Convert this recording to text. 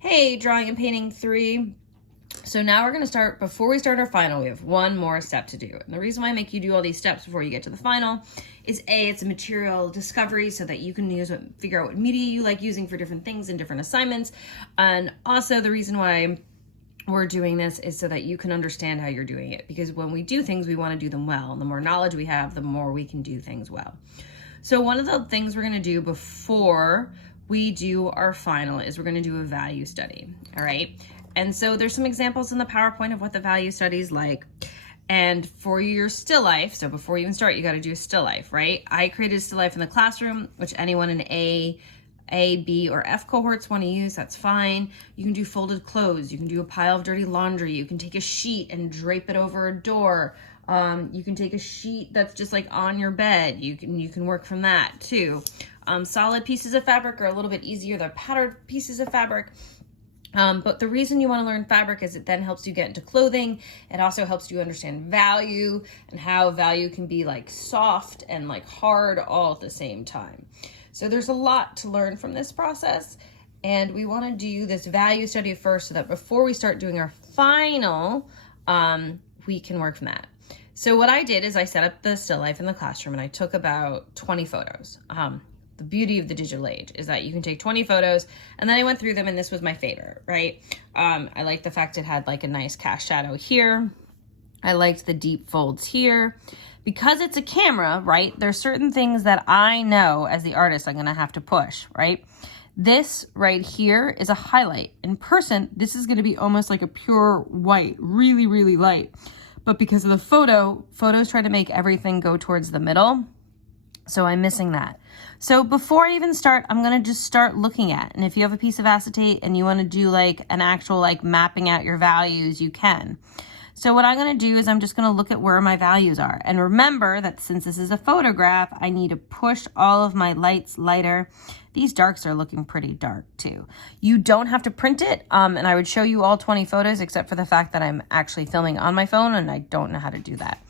Hey, drawing and painting 3. So now we're going to start, before we start our final, we have one more step to do. And the reason why I make you do all these steps before you get to the final is it's a material discovery so that you can figure out what media you like using for different things and different assignments. And also the reason why we're doing this is so that you can understand how you're doing it. Because when we do things, we want to do them well. And the more knowledge we have, the more we can do things well. So one of the things we're going to do before we do our final is we're going to do a value study. All right. And so there's some examples in the PowerPoint of what the value study is like. And for your still life, so before you even start, you got to do a still life, right? I created a still life in the classroom, which anyone in A, B, or F cohorts want to use, that's fine. You can do folded clothes. You can do a pile of dirty laundry. You can take a sheet and drape it over a door. You can take a sheet that's just like on your bed. You can work from that too. Solid pieces of fabric are a little bit easier than patterned pieces of fabric. But the reason you want to learn fabric is it then helps you get into clothing. It also helps you understand value and how value can be like soft and like hard all at the same time. So there's a lot to learn from this process. And we want to do this value study first so that before we start doing our final, we can work from that. So what I did is I set up the still life in the classroom and I took about 20 photos. The beauty of the digital age is that you can take 20 photos, and then I went through them and this was my favorite, right? I liked the fact it had like a nice cast shadow here. I liked the deep folds here. Because it's a camera, right? There's certain things that I know as the artist I'm gonna have to push, right? This right here is a highlight. In person, this is gonna be almost like a pure white, really, really light. But because of the photos try to make everything go towards the middle. So I'm missing that. So before I even start, I'm going to just start looking at, and if you have a piece of acetate and you want to do like an actual like mapping out your values, you can. So what I'm going to do is I'm just going to look at where my values are. And remember that since this is a photograph, I need to push all of my lights lighter. These darks are looking pretty dark too. You don't have to print it. And I would show you all 20 photos except for the fact that I'm actually filming on my phone and I don't know how to do that.